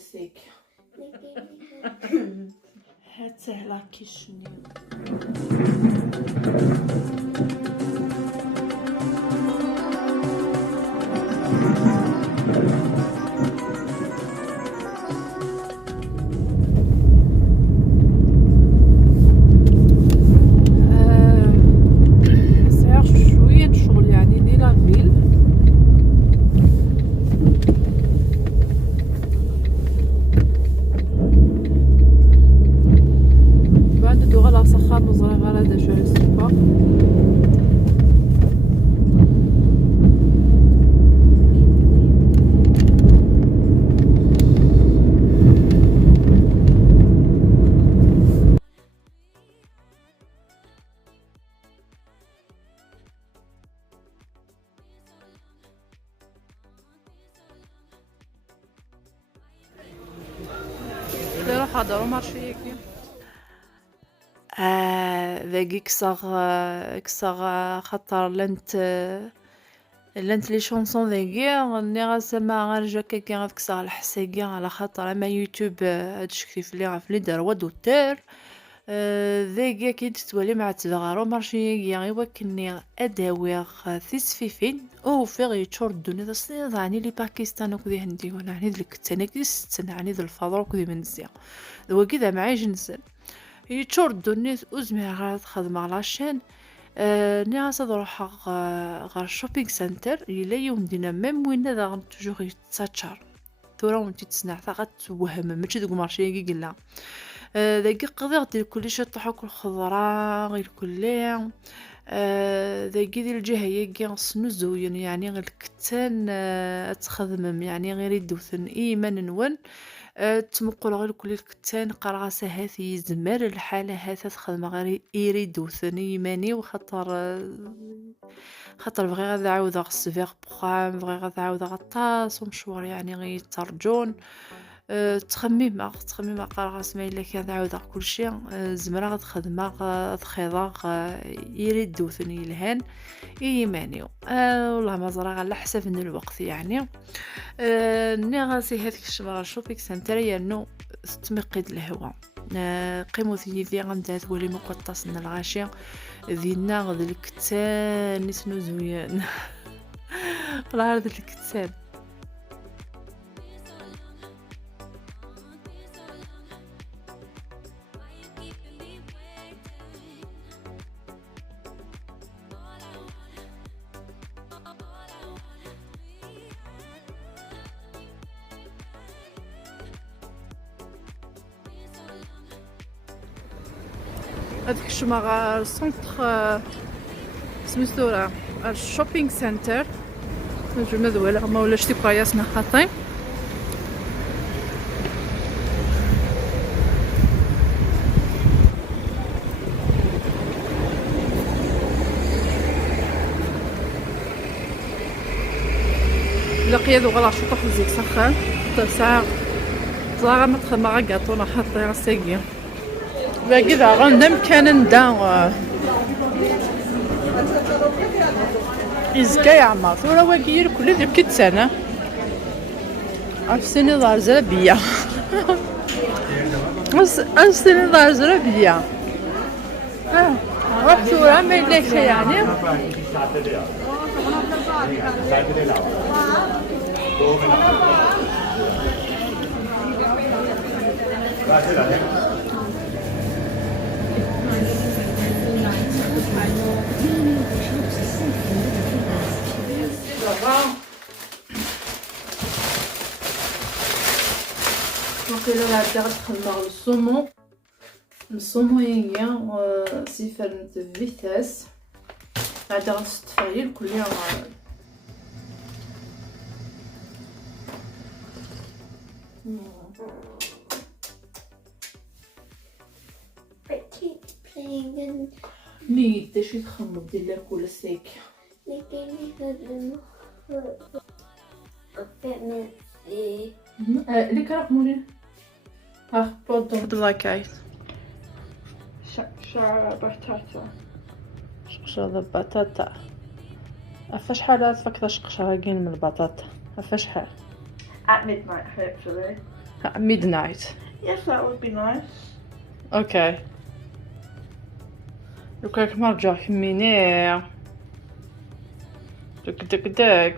سيك هات سهلة كيشني راح هضروا مارشي هيك ذاك كسر خطر لنت لي شونسون ذاكي غني غاسما غنرجع كي غتكسر الحساقي على خاطر اما يوتيوب هادشي لي عرف لي دار دوتور ذاكي كي تتولي مع تبغارو مارشي غير كني اداوير ثيسفيفين او فيغ يتشور الدنيا تصني لي باكستان وكذي هندي وانا عني ذلك التناكي ستنعني ذا الفضل وكذي من نسيا ذو كذا معاي جنسل يتشور الدنيا وزمي غاد خدمة لاشين ناس نروح غير شوبينغ سنتر الا يوم دينا ميم وين هذا غنتوجور يتساتشر ثورا وانت تسنع غتوهم ماشي دوك مارشي كيلا ذاك قضي دير كلشي طيحو كل خضره غير كلي ذاك ديال الجهه ياكي سنوزوين يعني غير الكتان تخدمم يعني غير يدوثن ايمان نون تمقل غير كل الكتان قرغاسه هاث يزمر الحاله هاث تخدم غير يريدوثن ايماني خاطر بغي غادي عاود السفير بروغرام بغي غادي عاود غطاس ومشوار يعني غيترجون تخمم قرغاس ما الا كان عاود كلشي زمرا غتخدم تخيضا يريدو ثني الهان يمانيو والله ما زرا على حسب من الوقت يعني ني غاسي هذيك الشمال شوبيك سنتر انه تمقيد الهواء قيمو ثيدي غندا تولي مقطاس من الغاشي ذينا غد الكتان نسنو زويان طلع هذا الكتان هذيك الشماغ سونتر سميتو راه الشوبينغ سنتر نجم مذوله ما ولاش تي باياسنا خاطي لقيا ذو غلا شطح زيك سخان ساعه زعما ما تخدم غا كاطونا حاطي غاساكي باقي ذا غندم كان ندا إزكا يعمر ثورا واكير كل ذي كت سنة عفسني ظهر زربية عفسني ظهر زربية روح ثورا ما يلاك يعني وقيلا غادي غتخلط الصومون هي صفر فيتاس غادي غتطفي الكليه مي تشي تخمم دير لك ولا سيك اللي كراك مولين بودون بلاكايت شعر بطاطا شقشر بطاطا فشحال فكذا شقشراكين من البطاطا فشحال at midnight hopefully midnight. Yes, that would be nice. اوكي دوكا كما رجع كميني دك دك دك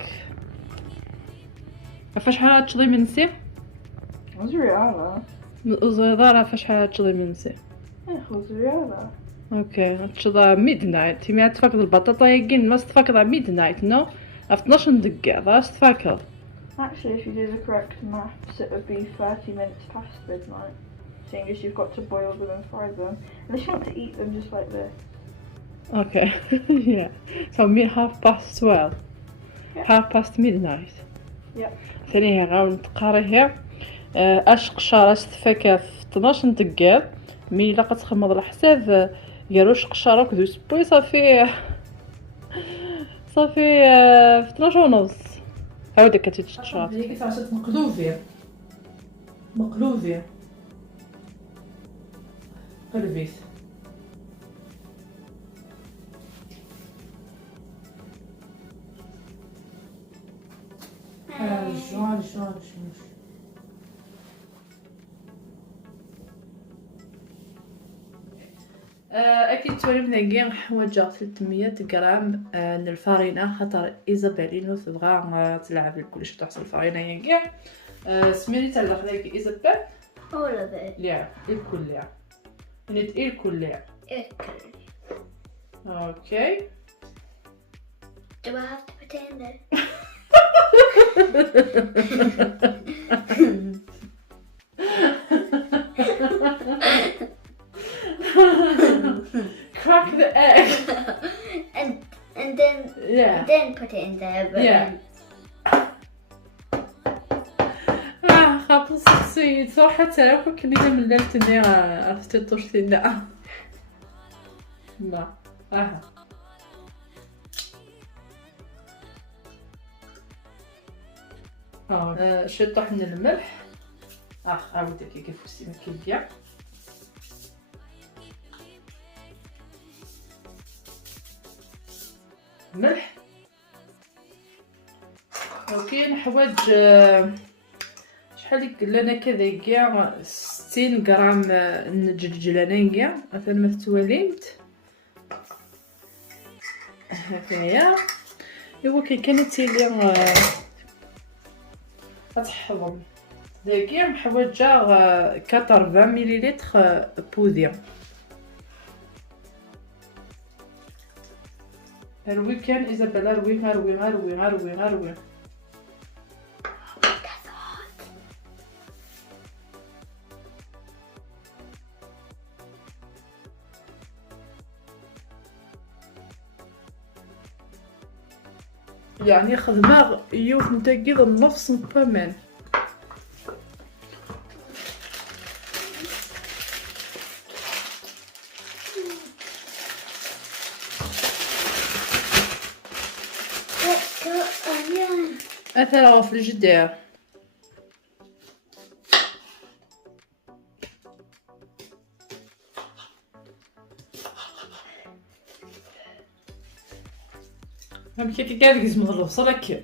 فاش حالات تشضي من نسي زريارة. زيدارة فاش حالات تشضي من نسي زريارة. اوكي تشضى midnight تيمي تفكر البطاطا يقين ما تفكر midnight نو في 12 دقيقة باش تفكر. Actually, if you do the correct maths, it would be 30 minutes past midnight. Seeing as you've got to boil them and fry them. Unless you want to eat them just like this. Okay. Yeah. So 12:30. Yeah. midnight. Yep. ثاني هي غاون تقاريه اش قشاره تفكا في 12 دقيقة مي الا كتخمض الحساب يروش قشاره كدو سبوي صافي في 12 ونص عاود كتتشرب هي كيف عرفت مقلوبيه قلبيت شلون اكيد تولي بناقي حوايج 300 غرام من الفارينه خاطر ايزابيلينو تبغى تلعب كلشي تحصل الفارينه هي كاع سميتي تاع داك ايزابيل ولا ذا لا الكل يعني الكل اوكي Do I have to pretend that? Crack the egg. and then then put it in there. But خاطر شخصية صراحة تراكو كنينا من لالتني عرفتي طوشتي لا شوية طحن الملح عاودك كيف وسيما كيبيع ملح وكاين حوايج شحال لنا كذا كاع 60 غرام نجلجلانين كاع مثلا ما تواليت هكايا ايوا كاين تيلي غتحضر داكيا حوايج 40 مليلتر بودير روي كان ايزابيلا روي يعني خدمة يوف نتاكيد النفس نبامان أثر في الجدار هم كي قاعد يزمر البصل هكا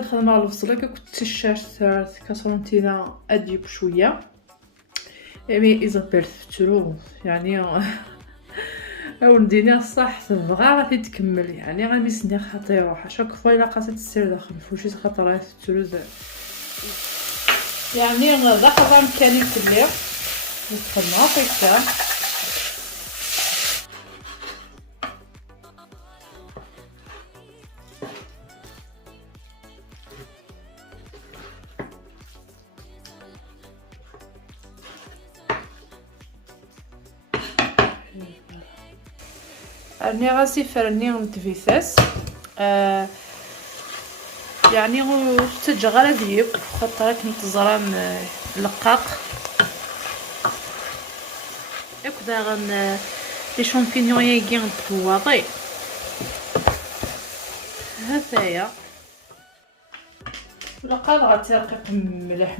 دخل مع البصل هكا كنت شاشت كاسرونتينا اديب شويه يعني ايزابيل فترو يعني ولدينا الصح تبغى غادي تكمل يعني غنسني خطيره حاشاك فوا الا قاصت السير داخل الفوشيت خاطر راه فترو يعني لحظه مكاني كلي دخلنا فيك راني غاسي فرني نتفيساس يعني تجي غير ديب خاطر كنت زرام لقاق هكذا غن لي شامبينيون ياكي نطواطي هذايا لقاق غترقق مليح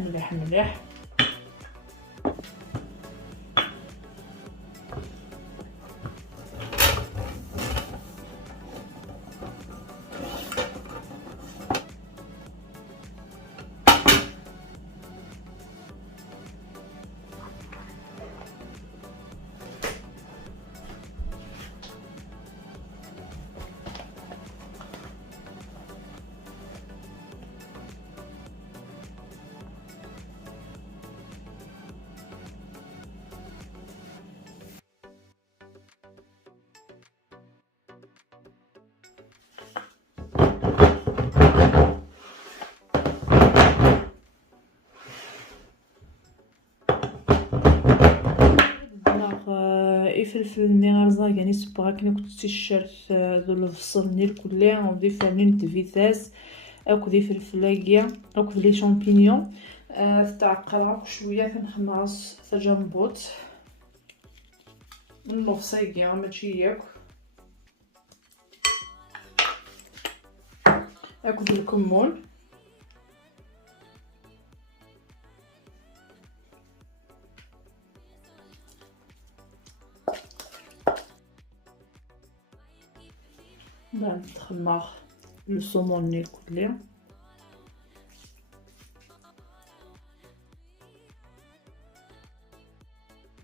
فلفل ني غرزاق يعني سبغا كنا كنت تشرت ذو الفصل نير كلها ودي فانين دفيتاس اكو دي فلفلاكيا اكو لي شامبينيون تعقرا شويه تنخماص تجنبوت من نصيكيا ماشي ياك اكو الكمون بعد تخمر لو صومون ني كلها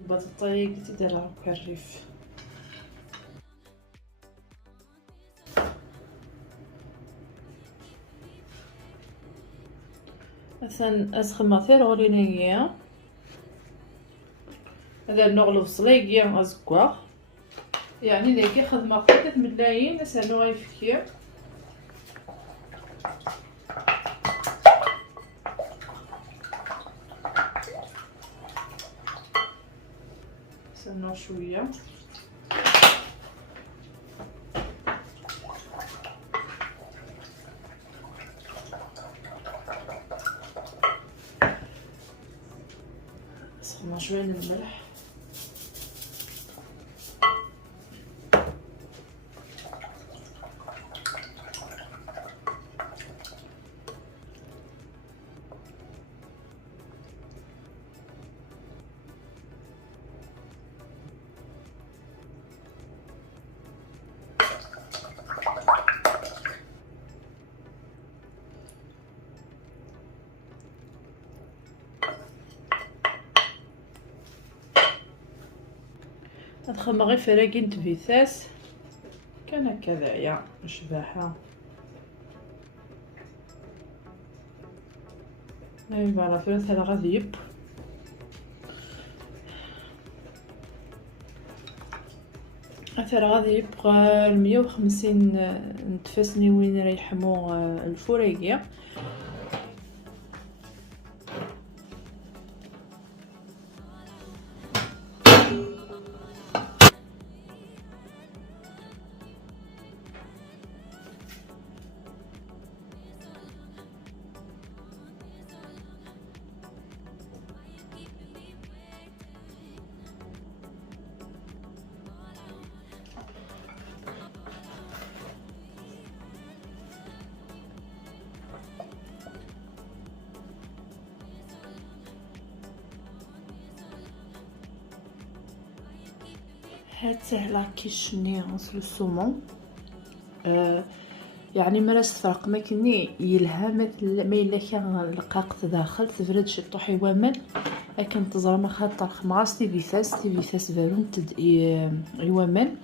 البطاطا تديرها كالريف مثلا اسخما ثير غولينيا هذا نغلو صليقيا ازكوا يعني داكي خدمه قطعه ملايين اسالو غيفكي سنو شويه سخنا شويه الملح ندخل غير فراكين تفيتاس كان هكذايا شباحه فوالا ثلاثة غاديب اثر غادي يبقى 150 نتفاسني وين ريحمو الفوريقيا هاد سهلة كيشني غسل السومون يعني مرس فرق ما كني يلها ما الا كان القاق داخل تفرد شي طوح يوامن لكن تزرى ما خاطر خماس تي فيتاس فالون يوامن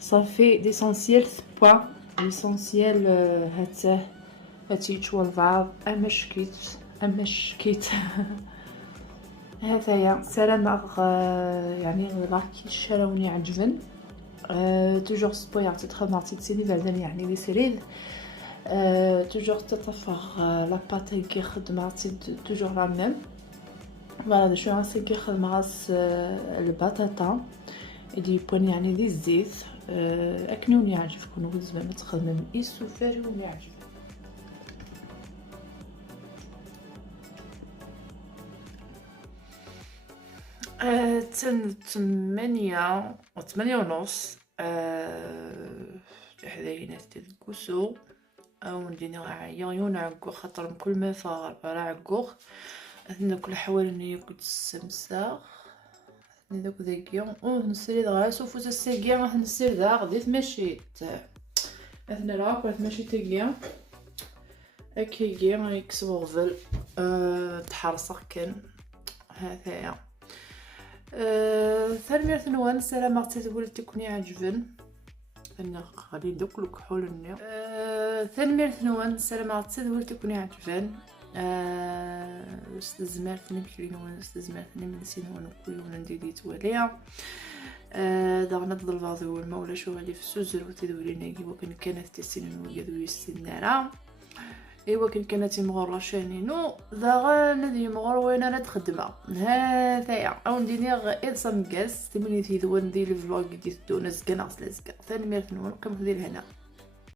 صافي ليسونسيال ثبوا ليسونسيال هاتي تشوال بعض امش كيت هذايا سلام يعني راكي الشراوني عجبن توجور سبويا تتخمرتي تسيني بعدين يعني لي سيريد توجور تطفغ لاباطي كي خدماتي توجور لا ميم فوالا شو عاصي كي خدماس البطاطا اللي يبون يعني دي الزيت اكنوني يعجبكم وز ما تخدم السوفاري وما يعجب تمانية ونص حذاينات ديال الكوسو او ندير عيون عكو خاطر كل ما فار راه عكو ناكل حوالي كنت السمسه نداك داكيا نسري دغا سوفو تسيكيا راح نسير دا غديت ماشي اثنا راك ماشي تاكيا هكايا يكسبو غفل تحرصق كان هذايا ثاني نوان سلام عرفتي تقول تكوني عجبن انا غادي ندوك الكحول النيا ثاني نوان سلام عرفتي تقول تكوني عجبن استزمرتني بكري نوان استزمرتني من سنوان كل ندير تواليا دغنا ضل ولا مولا شو غادي في سوزر وتدولي ناقي وكان كانت تسنن وجدوا يستنارا ايوا كان كانت مغور شانينو ذا ندي مغور وين انا تخدمه هذايا او نديني غير سمكاس تمني تيدوان دي الفلوغ دي تونس كناس لازكا ثاني ميرت نون كم دير هنا.